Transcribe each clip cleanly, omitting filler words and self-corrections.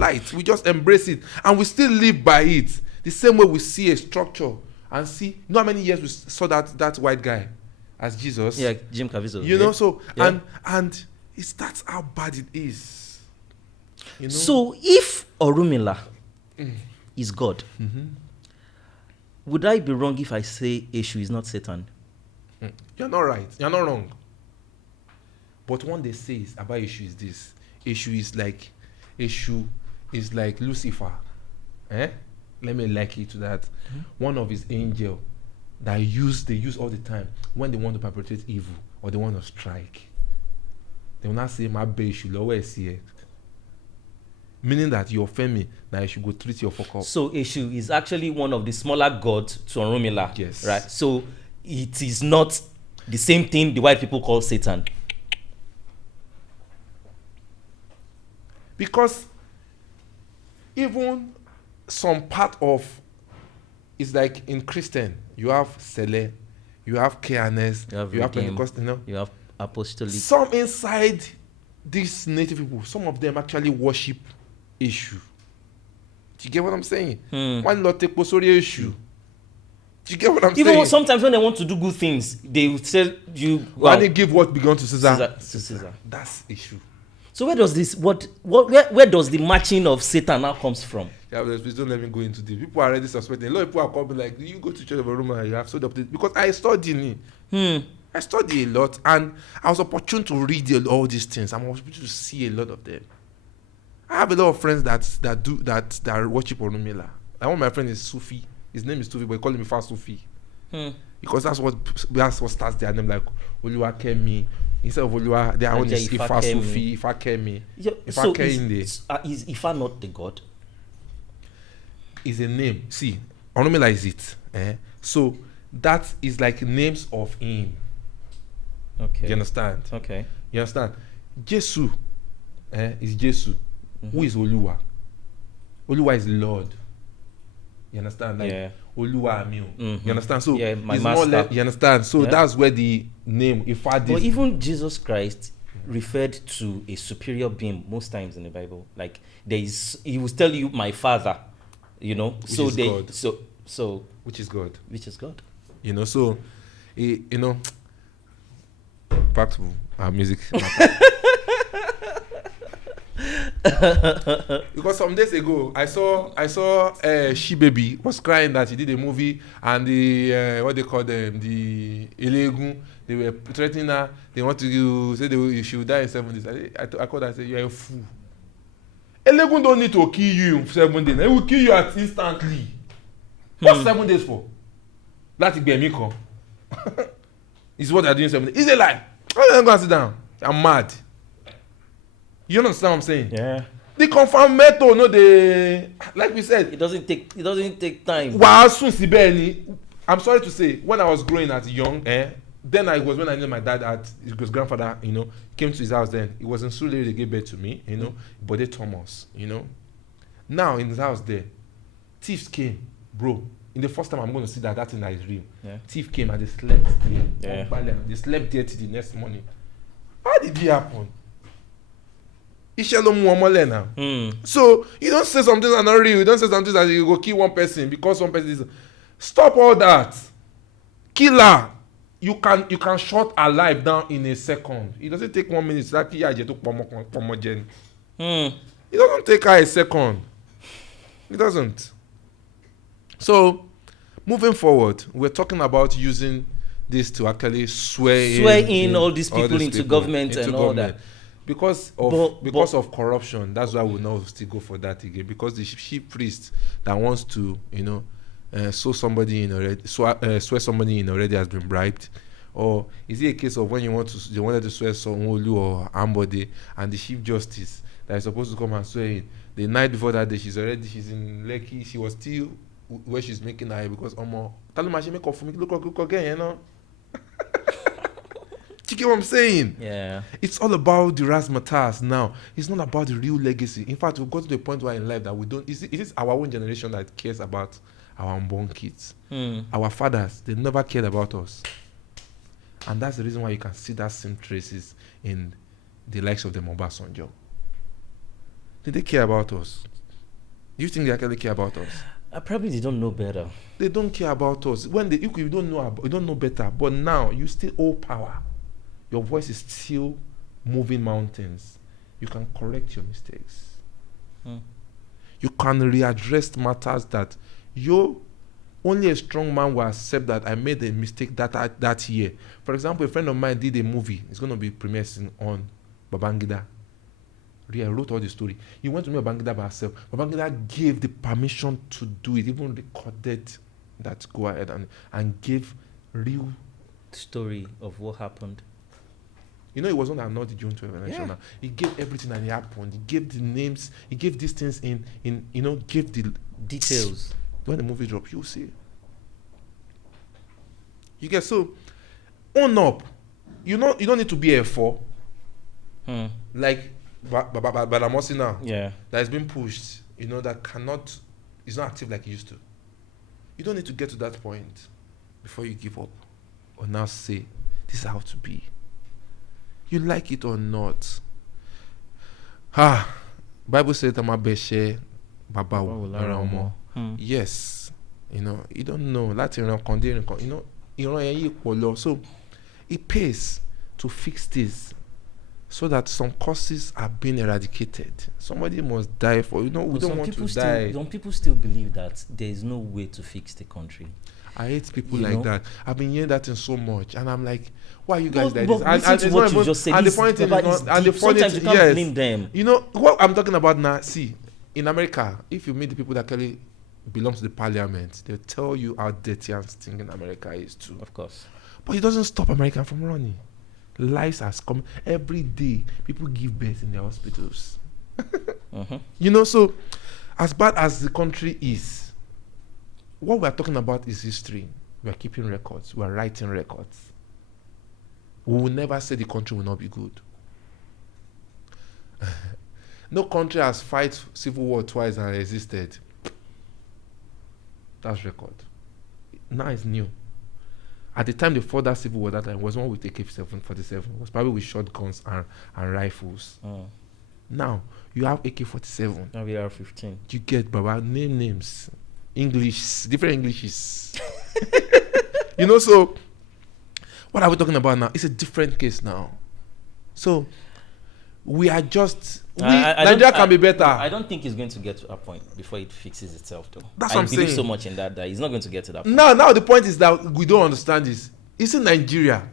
light. We just embrace it. And we still live by it. The same way we see a structure and see, you know how many years we saw that white guy as Jesus? Yeah, Jim Caviezel. You know, so, yeah. and that's how bad it is. You know? So if Orunmila is God, would I be wrong if I say Eshu is not Satan? You're not right. You're not wrong. But what they say is about Eshu is this. Eshu is like Lucifer. Let me liken it to that. One of his angel that they use all the time when they want to perpetrate evil or they want to strike. They will not say, my baby should always see it. Meaning that you offend me, that you should go treat your fuck up. So Eshu is actually one of the smaller gods to Orunmila. Yes. Right? So it is not the same thing the white people call Satan. Because even some part of, it's like in Christian, you have Sele, you have KNS, you have Pentecost, you know. You have apostolic. Some inside these native people, some of them actually worship Eshu. Do you get what I'm saying? Why not take posori Eshu? Do you get what I'm saying? Even sometimes when they want to do good things, they will say you. Why they give what belongs to Caesar? Caesar. That's Eshu. So where does this where does the matching of Satan now comes from? Yeah, please don't let me go into this. People are already suspecting. A lot of people are coming like, you go to Church of Roma, you have so updated. Because I studied I study a lot, and I was opportune to read all these things. I'm opportune to see a lot of them. I have a lot of friends that worship Orunmila. Like one of my friends is Sufi. His name is Sufi, but he call him Ifa Sufi. Because that's what starts their name, like Oluwakemi. Instead of Oluwa, their own is Ifa Sufi, Ifa Kemi. So is Ifa not the god? Is a name. See, Orunmila is it. So that is like names of him. Okay. You understand? Okay. You understand? Jesu is Jesu. Who is Oluwa? Oluwa is Lord. You understand? Like Oluwa Amio. You understand? So my it's master. more you understand? So that's where the name Ifa. But even Jesus Christ referred to a superior being most times in the Bible. Like he will tell you my father, you know. Which is God. So which is God. Which is God. You know, so you know, back to our music. Because some days ago I saw She Baby was crying that he did a movie, and the what they call them, the Elegun, they were threatening her. They want to say she will die in 7 days. I called her and said, you're a fool. Elegun don't need to kill you in 7 days. They will kill you instantly. What's 7 days for? Láti gbẹ̀mí kan. Is what they're doing 7 days. It's a lie. I'm going to sit down. I'm mad. You understand what I'm saying? Yeah. The confirmed method, no, like we said. It doesn't take time. I'm sorry to say, when I was growing as young, then I was when I knew my dad his grandfather, you know, came to his house then. It was in Surulere they gave birth to me, you know, Bode Thomas, you know. Now in his house there, thieves came, bro. In the first time I'm going to see that thing that is real. Yeah. Thief came and they slept there. Yeah. They slept there till the next morning. How did it happen? So you don't say something that's not real. You don't say something that you go kill one person because one person is. Stop all that. Killer. You can shut a life down in a second. It doesn't take 1 minute. It doesn't take her a second. It doesn't. So moving forward, we're talking about using this to actually swear in all these people into government and all that. Because of corruption, that's why we'll not still go for that again. Because the chief priest that wants to, you know, swear somebody in already has been bribed, or is it a case of when they wanted to swear Sonwolu or Ambode, and the chief justice that is supposed to come and swear in the night before that day, she's in Lekki, she was still where she's making her because she make up for me look again, you know. You get what I'm saying? Yeah. It's all about the razzmatazz now. It's not about the real legacy. In fact, we've got to the point where in life that we don't. It is our own generation that cares about our unborn kids. Our fathers, they never cared about us. And that's the reason why you can see that same traces in the likes of the Obasanjo. Did they care about us? Do you think they actually care about us? Probably they don't know better. They don't care about us. When you don't know better, but now you still hold power. Your voice is still moving mountains. You can correct your mistakes. You can readdress matters that only a strong man will accept that I made a mistake that year. For example, a friend of mine did a movie. It's going to be premiering on Babangida. Ria wrote all the story. He went to meet Babangida by herself. Babangida gave the permission to do it, even recorded that go ahead and gave real story of what happened. You know, it was not the June 12th election. Yeah. He gave everything that happened. He gave the names. He gave these things in gave the details. When the movie drops, you'll see. You get so own up. You don't need to be a four. Like Badamosi now. Yeah. That is being pushed. That is not active like it used to. You don't need to get to that point before you give up. Or now say, this is how to be. You like it or not. Bible says Tamabeshe Baba Aramo. Yes. You don't know. So it pays to fix this so that some causes are being eradicated. Somebody must die for we don't want to die. Some people still believe that there is no way to fix the country. I hate people like that. I've been hearing that in so much, and I'm like, why are you guys like this? And what you just said. And the point is, sometimes you can't blame them. What I'm talking about now. See, in America, if you meet the people that actually belong to the parliament, they'll tell you how dirty and stinking America is too. Of course, but it doesn't stop America from running. Lies has come every day. People give birth in their hospitals. So as bad as the country is. What we are talking about is history. We are keeping records. We are writing records. We will never say the country will not be good. No country has fought civil war twice and resisted. That's record. Now it's new. At the time they fought that civil war, that time was one with AK-47. It was probably with shotguns and rifles. Now you have AK-47. Now we are 15. You get Baba names. English, different Englishes. So what are we talking about now? It's a different case now. So we are just Nigeria can be better. I don't think it's going to get to a point before it fixes itself though. That's what I'm saying. I believe so much in that it's not going to get to that point. Now the point is that we don't understand this. It's in Nigeria.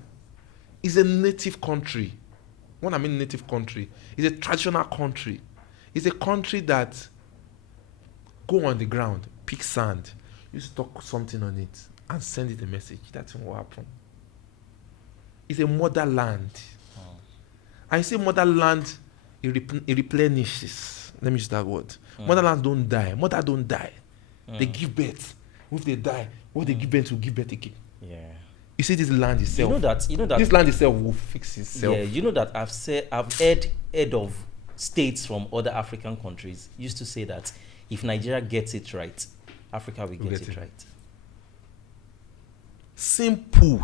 It's a native country. When I mean native country, it's a traditional country. It's a country that go on the ground, pick sand, you stock something on it and send it a message. That's what will happen. It's a motherland. I say motherland, it replenishes. Let me use that word. Motherland don't die. Mother don't die. They give birth. If they die, what they give birth will give birth again. Yeah. You see this land itself. You know that this land itself will fix itself. Yeah, you know that I've heard of states from other African countries used to say that if Nigeria gets it right, Africa will get it right. Simple.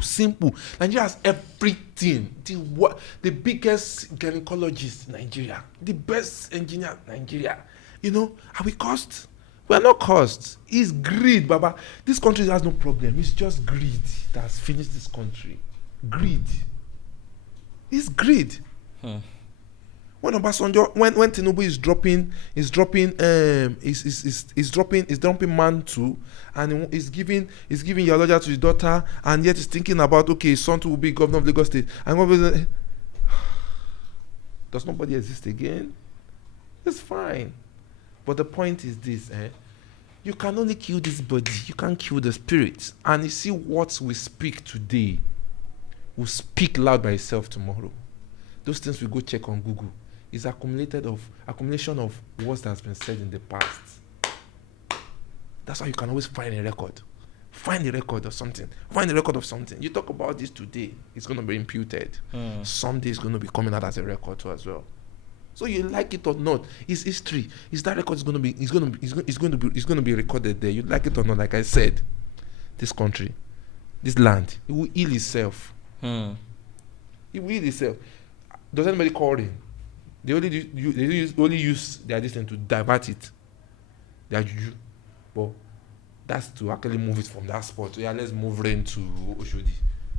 Nigeria has everything. The biggest gynecologist in Nigeria, the best engineer in Nigeria. Are we cursed? We are not cursed. It's greed, Baba. This country has no problem. It's just greed that has finished this country. Greed. It's greed. When Obasanjo, when Tinubu is dropping man too, and he's giving Yaloja to his daughter, and yet he's thinking about his son will be governor of Lagos State. And does nobody exist again? It's fine, but the point is this: you can only kill this body, you can't kill the spirit. And you see what we speak today will speak loud by itself tomorrow. Those things we go check on Google. Is accumulation of words that has been said in the past. That's how you can always find a record. Find a record of something. Find a record of something. You talk about this today, it's going to be imputed. Someday it's going to be coming out as a record too as well. So you like it or not, it's history. Is that record is going to be recorded there? You like it or not? Like I said, this country, this land, it will heal itself. It will heal itself. Does anybody call in? They only use their distance to divert it. Their juju. But that's to actually move it from that spot. Yeah, let's move rain to Oshodi.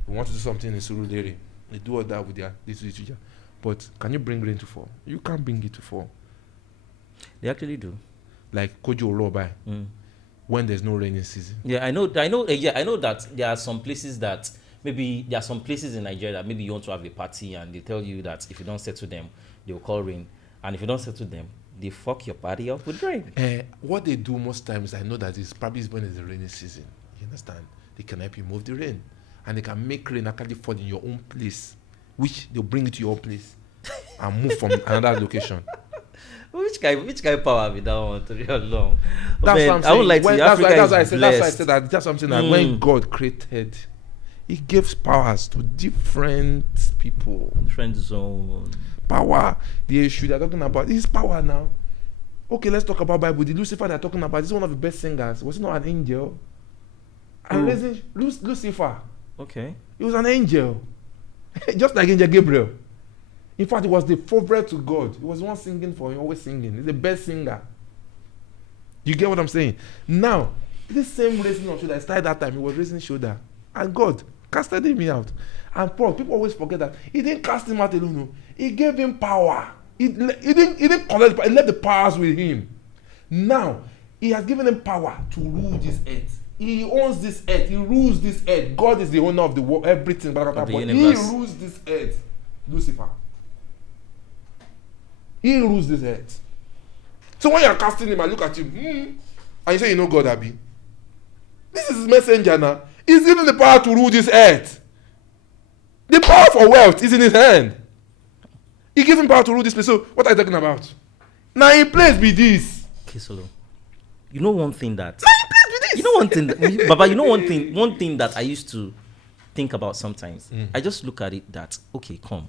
We want to do something in Surulere. They do all that with their literature. But can you bring rain to fall? You can't bring it to fall. They actually do. Like Kojo Olobai. When there's no rainy season. Yeah, I know that there are some places that maybe there are some places in Nigeria that maybe you want to have a party and they tell you that if you don't settle them, they will call rain. And if you don't settle them, they fuck your party up with rain. What they do most times, I know that it's probably when it's the rainy season. You understand? They can help you move the rain. And they can make rain actually fall in your own place, which they'll bring it to your own place and move from another location. Which guy power be that one to real long? That's what I'm saying. I would like to. That's why I said that. That's something that when God created, He gives powers to different people. Different zone. Power. The issue they're talking about is power now. Okay, let's talk about Bible. The Lucifer they're talking about is one of the best singers. Was he not an angel? And raising Lucifer. Okay. He was an angel. Just like Angel Gabriel. In fact, he was the favorite to God. He was one singing for him, always singing. He's the best singer. You get what I'm saying? Now, this same raising of shoulder, I started that time, he was raising shoulder. And God casted him out. And Paul, people always forget that he didn't cast him out alone. No. He gave him power. He didn't collect, he left the powers with him. Now, he has given him power to rule this earth. He owns this earth. He rules this earth. God is the owner of the world, everything. But he rules this earth. Lucifer. He rules this earth. So when you're casting him, I look at him, and you say, you know God, Abi. This is his messenger now. He's given the power to rule this earth. The power for wealth is in his hand. He gives him power to rule this place. So what are you talking about? Now in place be this. Kisolo. You know one thing that you know one thing that, Baba, you know one thing that I used to think about sometimes. I just look at it that, okay, come,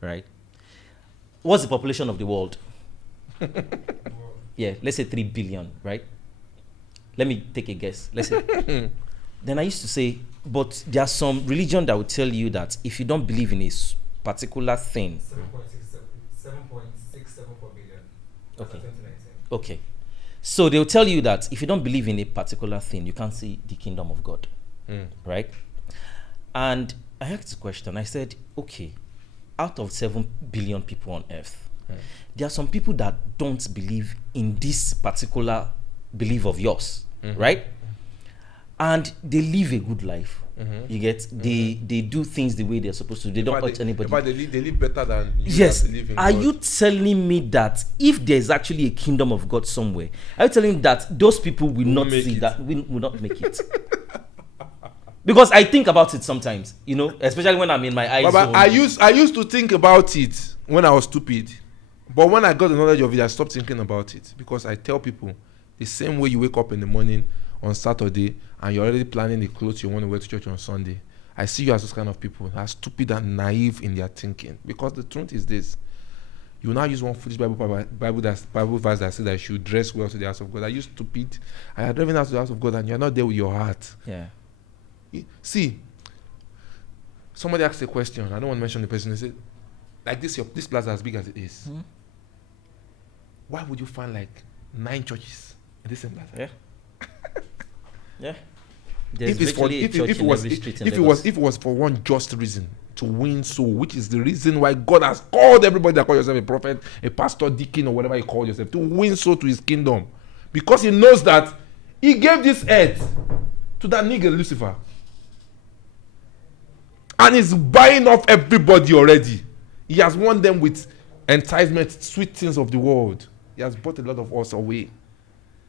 right? What's the population of the world? Yeah, let's say 3 billion, right? Let me take a guess. Let's say. Then I used to say, but there's some religion that will tell you that if you don't believe in a particular thing. 7.674 billion. Okay. Okay. So they'll tell you that if you don't believe in a particular thing, you can't see the kingdom of God. Right? And I asked the question. I said, okay, out of 7 billion people on earth, there are some people that don't believe in this particular belief of yours, right? And they live a good life. You get? They do things the way they're supposed to. They don't hurt anybody. But they live better than you. Yes. Live in Are God. you telling me that if there's actually a kingdom of God somewhere, are you telling me that those people will not see that, will not make it? Because I think about it sometimes, you know, especially when I'm in my eyes. But I used to think about it when I was stupid. But when I got the knowledge of it, I stopped thinking about it. Because I tell people, the same way you wake up in the morning on Saturday and you're already planning the clothes you want to wear to church on Sunday, I see you as those kind of people, are stupid and naive in their thinking. Because the truth is this: you now use one foolish Bible verse that says that you should dress well to the house of God. Are you stupid? I are driving out to the house of God and you're not there with your heart. Yeah. See, somebody asked a question. I don't want to mention the person. They said, like this plaza as big as it is. Why would you find like 9 churches in this same plaza? Yeah. Yeah. If it was for one just reason, to win soul, which is the reason why God has called everybody that call yourself a prophet, a pastor, deacon, or whatever you call yourself, to win soul to his kingdom. Because he knows that he gave this earth to that nigga Lucifer. And he's buying off everybody already. He has won them with enticement, sweet things of the world. He has brought a lot of us away.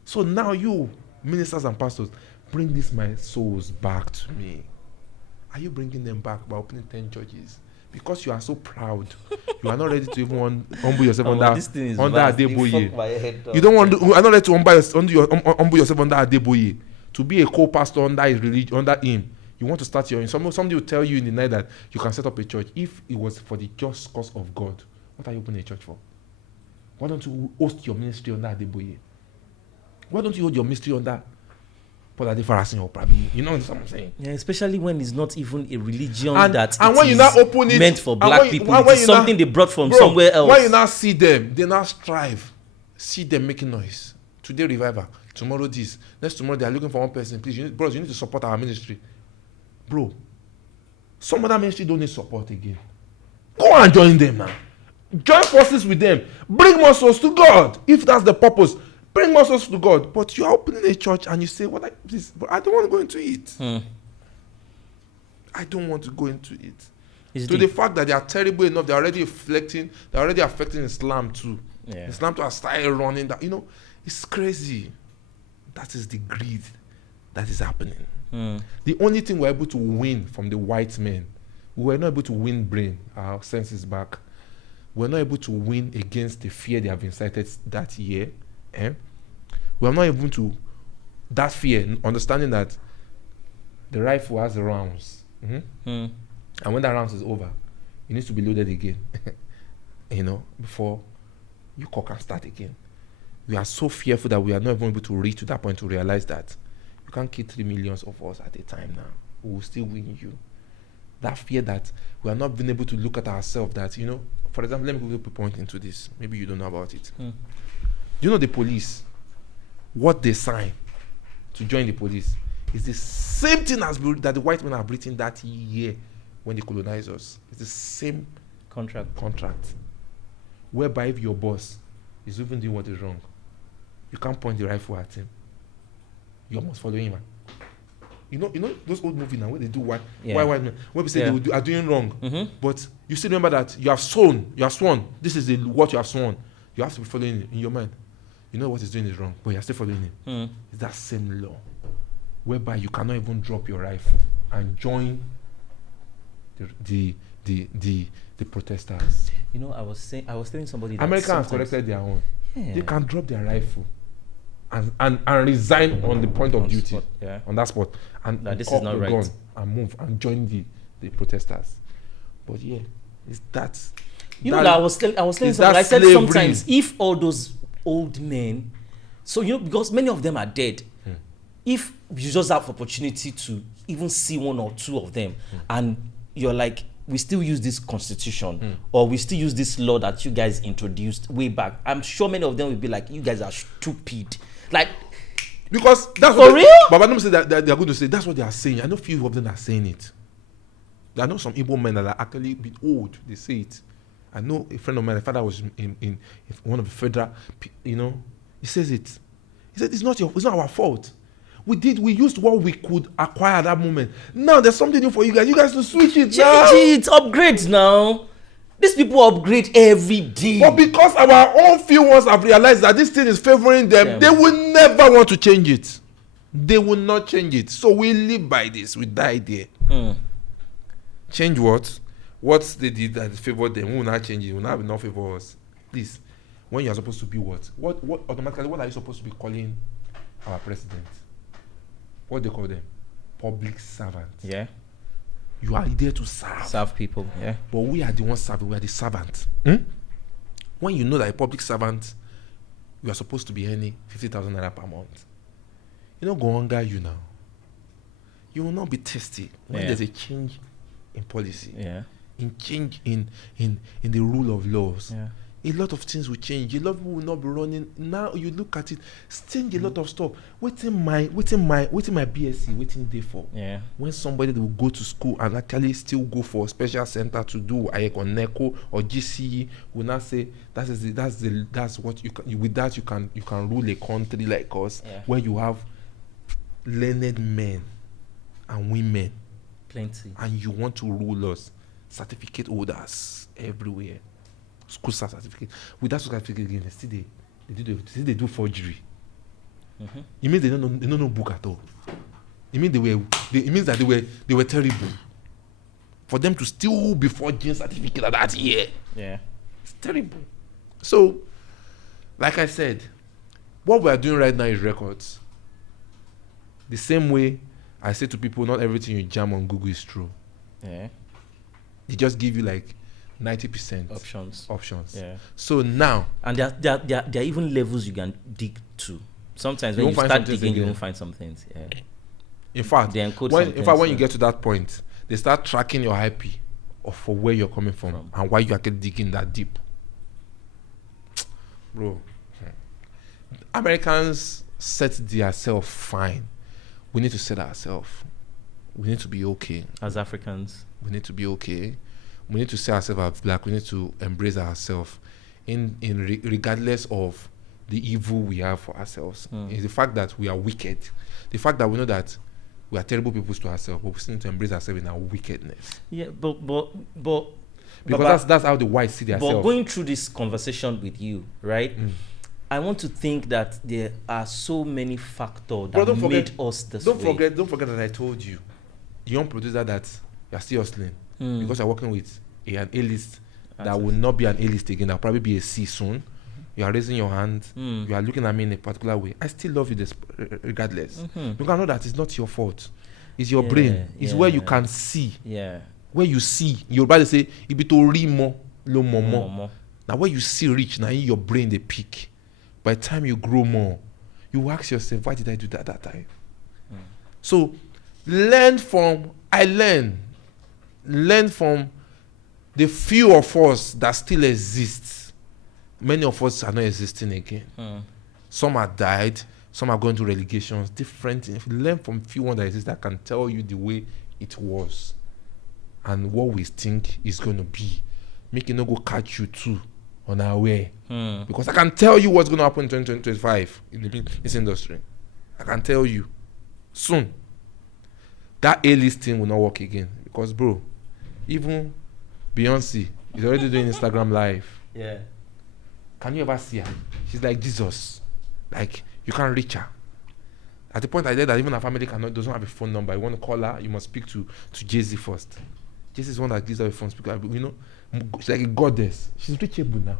So now you, ministers and pastors, bring these my souls back to me. Are you bringing them back by opening 10 churches? Because you are so proud. You are not ready to even humble yourself under Adeboye. You don't want to, you are not ready to humble yourself under Adeboye. To be a co-pastor under his religion, under him. You want to start your own. Somebody will tell you in the night that you can set up a church. If it was for the just cause of God, what are you opening a church for? Why don't you host your ministry under Adeboye? Why don't you hold your ministry under But are embarrassing or probably, you know what I'm saying? Yeah, especially when it's not even a religion And when you now open it, meant for black people. It's something they brought from bro, somewhere else. When you now see them, they now strive. See them making noise. Today revival, tomorrow this, next tomorrow they are looking for one person. Please, you need to support our ministry. Bro, some other ministry don't need support again. Go and join them now. Join forces with them. Bring more souls to God. If that's the purpose, bring more souls to God. But you are opening a church and you say, please, but I don't want to go into it. I don't want to go into it. The fact that they are terrible enough, they're already affecting Islam too. Yeah. Islam too has started running that. You know, it's crazy. That is the greed that is happening. The only thing we're able to win from the white men, we were not able to win brain, our senses back. We're not able to win against the fear they have incited that year. We are not able to, that fear, understanding that the rifle has rounds. And when that rounds is over, it needs to be loaded again. Before you can start again. We are so fearful that we are not even able to reach to that point to realize that you can't kill 3 million of us at a time now. We will still win you. That fear that we are not being able to look at ourselves that, for example, let me give you a point into this. Maybe you don't know about it. Do you know the police? What they sign to join the police is the same thing as that the white men have written that year when they colonized us. It's the same contract. Whereby if your boss is even doing what is wrong, you can't point the rifle at him. You must follow him. You know those old movies now where they do white men, where we say they are doing wrong, but you still remember that you have sworn. This is what you have sworn. You have to be following it in your mind. You know what he's doing is wrong, but you're still following it. It's that same law, whereby you cannot even drop your rifle and join the protesters. I was telling somebody that America has corrected their own. They can drop their rifle and resign on the point of duty on that spot and this is not right gun and move and join the protesters. But it's that. I was telling somebody. I said slavery. Sometimes if all those old men, because many of them are dead, if you just have opportunity to even see one or two of them, and you're like, we still use this constitution or we still use this law that you guys introduced way back, I'm sure many of them will be like, you guys are stupid. Like, because that's for real. But I'm not saying that they are going to say that's what they are saying. I know few of them are saying it. I know some Igbo men that are actually a bit old. They say it. I know a friend of mine, my father was in one of the federal, he says it. He said it's not our fault. We used what we could acquire at that moment. Now there's something new for you guys. You guys to switch it now. Change it, upgrade now. These people upgrade every day. But because our own few ones have realized that this thing is favoring them, they will never want to change it. They will not change it. So we live by this. We die there. Change what? What they did that favored them, we will not change it. We will not have enough favor us. Please, when you are supposed to be what automatically, what are you supposed to be calling our president? What do they call them? Public servants. Yeah. You are there to serve people. Yeah. But we are the ones serving. We are the servants. When you know that a public servant, you are supposed to be earning 50,000 naira per month. Go hunger you now. You will not be tested when there's a change in policy. Yeah. In change in the rule of laws. Yeah. A lot of things will change. A lot of people will not be running. Now you look at it, change a lot of stuff. Waiting my BSc, waiting there for. Yeah. When somebody will go to school and actually still go for a special center to do IEC or NECO or GCE, will not say that's what you can. With that you can rule a country like us, where you have learned men and women, plenty, and you want to rule us, certificate holders everywhere. School certificate. With that certificate again, they do forgery. It means they don't know book at all. It means it means that they were terrible. For them to still be forging certificate at that year. Yeah. It's terrible. So, like I said, what we are doing right now is records. The same way I say to people, not everything you jam on Google is true. Yeah. They just give you like 90% options. Yeah. So now, and there are even levels you can dig to. Sometimes when you start digging, you won't find some things. Yeah. In fact, when you get to that point, they start tracking your IP for where you're coming from and why you are digging that deep. Bro, Americans set themselves fine. We need to set ourselves. We need to be okay. As Africans, we need to be okay. We need to see ourselves as black. We need to embrace ourselves, regardless of the evil we have for ourselves. It's the fact that we are wicked. The fact that we know that we are terrible people to ourselves, but we still need to embrace ourselves in our wickedness. Yeah, but because that's how the whites see themselves. But going through this conversation with you, right? I want to think that there are so many factors that made us this way. Don't forget that I told you, young producer, that you're still hustling because you're working with an A-list that will not be an A-list again. That'll probably be a C soon. You are raising your hand. You are looking at me in a particular way. I still love you regardless. You can know that it's not your fault. It's your brain. It's where you can see. Yeah. Where you see. Your body say, "Ibi to ri mo, lo mo." Now where you see rich, now in your brain they peak. By the time you grow more, you ask yourself, why did I do that time? So learn from the few of us that still exist. Many of us are not existing again. Some have died, some are going to relegations, different. If you learn from few ones that exist, that can tell you the way it was and what we think is going to be. Make it not go catch you too on our way. Because I can tell you what's going to happen in 2025 in this industry. I can tell you soon. That A-list thing will not work again. Because, bro, even Beyonce is already doing Instagram Live. Yeah. Can you ever see her? She's like Jesus. Like, you can't reach her. At the point I did that even her family doesn't have a phone number. You want to call her, you must speak to Jay-Z first. Jay-Z is one that gives her a phone speaker. You know, she's like a goddess. She's reachable now.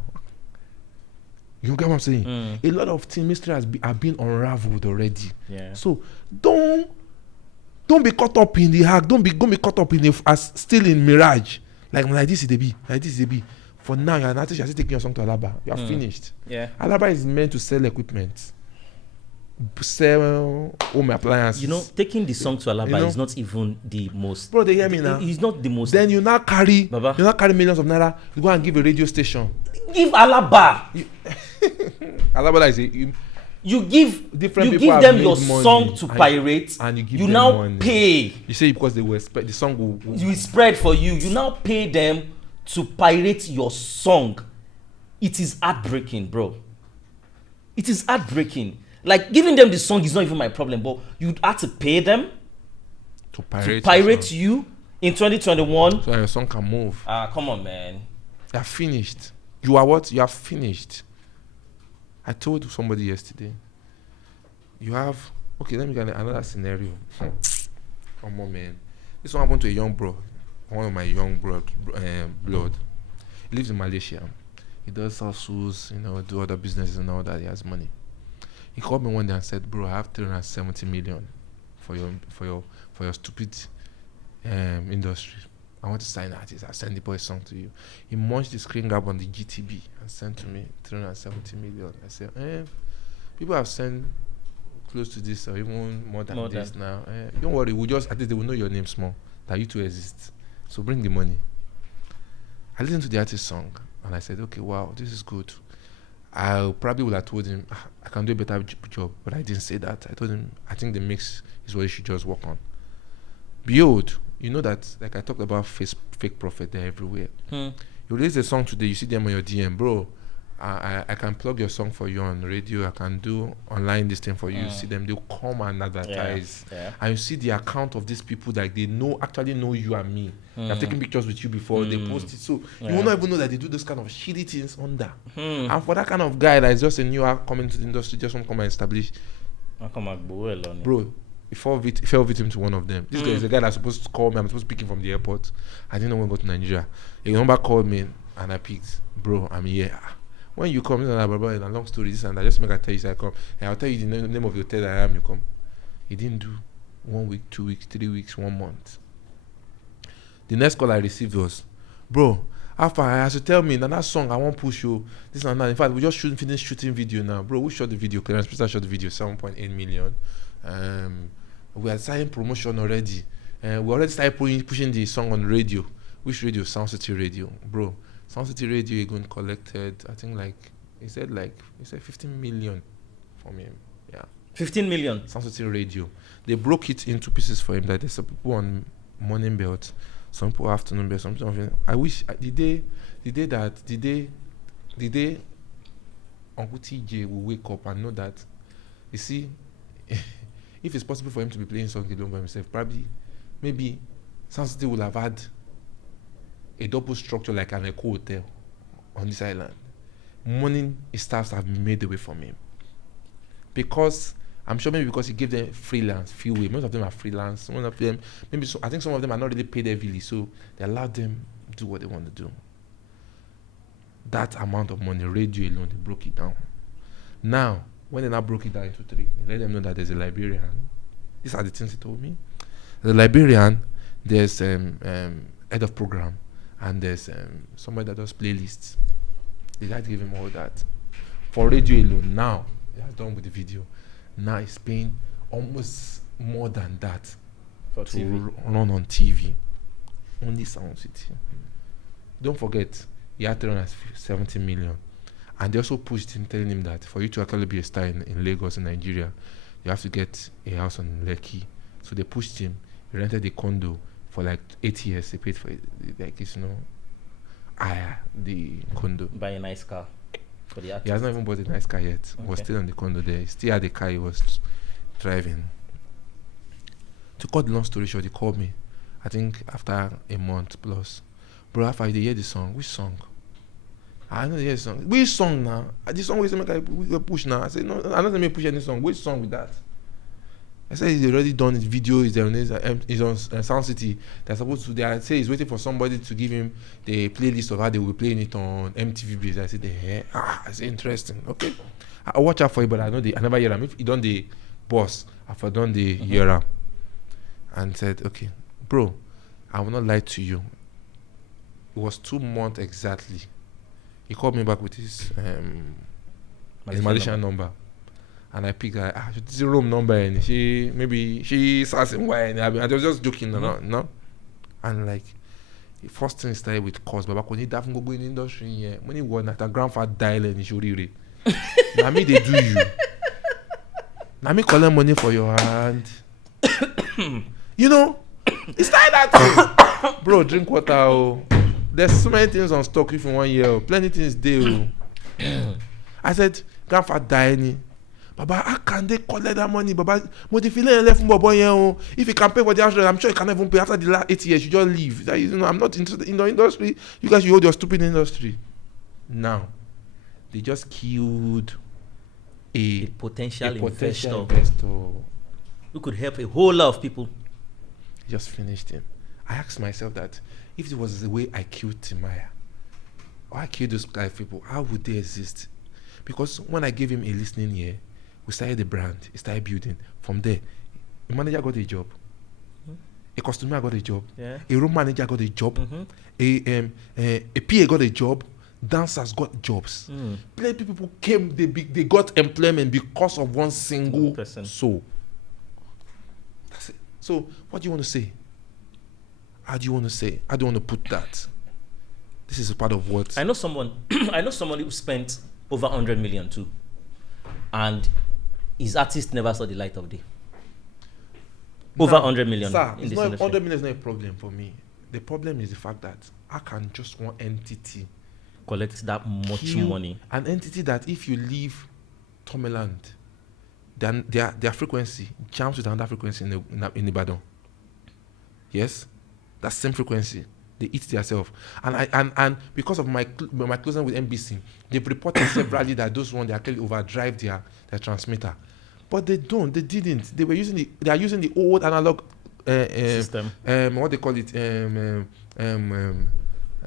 You get what I'm saying? A lot of teen mystery have been unraveled already. Yeah. So don't be caught up in the hack. Don't be caught up in as still in mirage. Like this is the be. Like this is the be. For now, you're an artist, you're still taking your song to Alaba. You are finished. Yeah. Alaba is meant to sell equipment. Sell home appliances. You know, taking the song to Alaba is not even the most. Bro, they hear me now. It's not the most. Then you now carry millions of naira. You go and give a radio station. Give Alaba. Alaba is you give different you people give them your song to pirate, and you give you them now money. Pay. You say because they were the song will you spread for you. You now pay them to pirate your song. It is heartbreaking, bro. It is heartbreaking. Like, giving them the song is not even my problem, but you'd have to pay them to pirate you in 2021 so your song can move. Come on, man. You're finished. You are what? You are finished. I told somebody yesterday. You have let me get another scenario. Come on, man. This one happened to a young bro. One of my young blood. He lives in Malaysia. He does hustles, do other businesses and all that. He has money. He called me one day and said, "Bro, I have 370 million for your stupid industry. I want to sign artists. I'll send the boy song to you." He munched the screen grab on the GTB and sent to me 370 million. I said, people have sent close to this or even more than this now. Don't worry, at least they will know your name small, that you two exist. So bring the money. I listened to the artist song and I said, okay, wow, this is good. I probably would have told him, I can do a better job, but I didn't say that. I told him, I think the mix is what you should just work on. Behold, you know that, like I talked about fake prophet, they're everywhere. You release a song today, you see them on your DM, bro. I can plug your song for you on radio. I can do online this thing for you. You see them, they'll come and advertise. Yeah. And you see the account of these people, like they actually know you and me. They've taken pictures with you before, they post it. So you will not even know that they do those kind of shitty things under. And for that kind of guy that is just a new coming to the industry, just want to come and establish. Bro, he fell victim to one of them. This guy is a guy that's supposed to call me. I'm supposed to pick him from the airport. I didn't know when I got to Nigeria. A number called me and I picked. Bro, I'm here. When you come, in a long story, this and that, just make I tell you, so I come. And I'll tell you the name of the hotel that I am, you come. He didn't do 1 week, 2 weeks, 3 weeks, 1 month. The next call I received was, bro, After I has to tell me that song I won't push you. This and that. In fact, we just finished shooting video now, bro. We shot the video. Clearance Peter shot the video, 7.8 million. We are starting promotion already. We already started pushing the song on radio. Which radio? Sound City Radio, bro. Sound City Radio again collected. I think he said 15 million from him. Yeah. 15 million. Sound City Radio. They broke it into pieces for him. That there's some people on morning belt, some people afternoon belt, some people. I wish the day Uncle TJ will wake up and know that. You see, if it's possible for him to be playing songs alone by himself, probably, maybe, Sound City will have had a double structure like an Eco Hotel on this island. Morning staffs have made the way from him. Because I'm sure maybe because he gave them freelance, few way. Most of them are freelance. Some of them, maybe so, I think some of them are not really paid heavily, so they allowed them to do what they want to do. That amount of money, radio alone, they broke it down. Now, when they now broke it down into three, they let them know that there's a librarian. These are the things he told me. The librarian, there's head of program, and there's somebody that does playlists. They had to give him all that. For radio alone, now, he has done with the video. Now he's paying almost more than that for to TV. Run on TV. Only Sound City. Don't forget, he had 370 million. And they also pushed him, telling him that for you to actually be a star in Lagos, in Nigeria, you have to get a house on Lekki. So they pushed him. He rented a condo for like 8 years. They paid for it, like it's the condo. Buy a nice car for the artist. He has not even bought a nice car yet. Okay. He was still on the condo there. He still had the car he was driving. To cut the long story short, he called me. I think after a month plus. Bro, after I hear the song, which song? I know they hear the song. Which song now? This song we push now. I said, no, I'm not going to push any song. Which song with that? I said he's already done his video. He's on Sound City. They're supposed to. They say he's waiting for somebody to give him the playlist of how they will be playing it on MTV base. I said, I said interesting. Okay, I watch out for it, but I never hear him. If he done the boss, I've done the hear him. And said, okay, bro, I will not lie to you. It was 2 months exactly. He called me back with his Malaysian number. And I picked the room number, and she starts in wine. I was just joking, no. And like, the first thing started with cost, but back when he doesn't go in the industry, when he won that, a grandfather died and he should read. Now me they do you. Now me collect money for your hand. You know, it's like that. Bro, drink water. Oh. There's so many things on stock if you want year. Plenty things there. I said, grandfather died. Baba, how can they collect that money? Baba, left if you can pay for the house, I'm sure you can even pay after the last 8 years. You just leave. That, I'm not interested in the industry. You guys, you hold your stupid industry. Now, they just killed a potential investor who could help a whole lot of people. Just finished him. I asked myself that if it was the way I killed Timaya, or I killed those guy people, how would they exist? Because when I gave him a listening ear, we started the brand. He started building. From there, a manager got a job. A customer got a job. Yeah. A room manager got a job. A PA got a job. Dancers got jobs. Plenty people came. They got employment because of one single person. soul. That's it. So, what do you want to say? How do you want to say? How do you want to put that? This is a part of what I know someone. I know somebody who spent over 100 million too, and his artist never saw the light of day. Over 100 million. Sir, in this 100 million is not a problem for me. The problem is the fact that I can just one entity collect that much money. An entity that if you leave Tomeland, then their frequency jumps with another frequency in Ibadan. Yes, that same frequency. They eat themselves, and because of my closeness with NBC, they've reported severally that those ones they actually overdrive their transmitter, but they don't. They didn't. They are using the old analog system. What they call it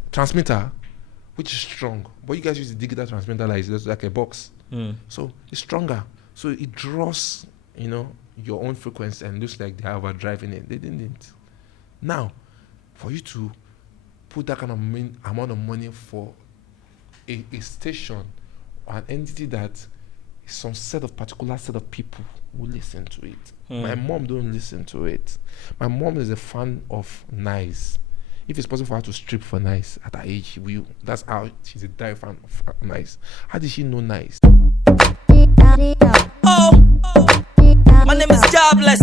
transmitter, which is strong. But you guys use the digital transmitter like a box, so it's stronger. So it draws your own frequency and looks like they are overdriving it. They didn't. Now, for you to put that kind of amount of money for a station or an entity that some particular set of people who listen to it. My mom don't listen to it. My mom is a fan of Nice. If it's possible for her to strip for Nice at her age, that's how she's a die fan of Nice. How did she know Nice? Oh, my name is Jobless.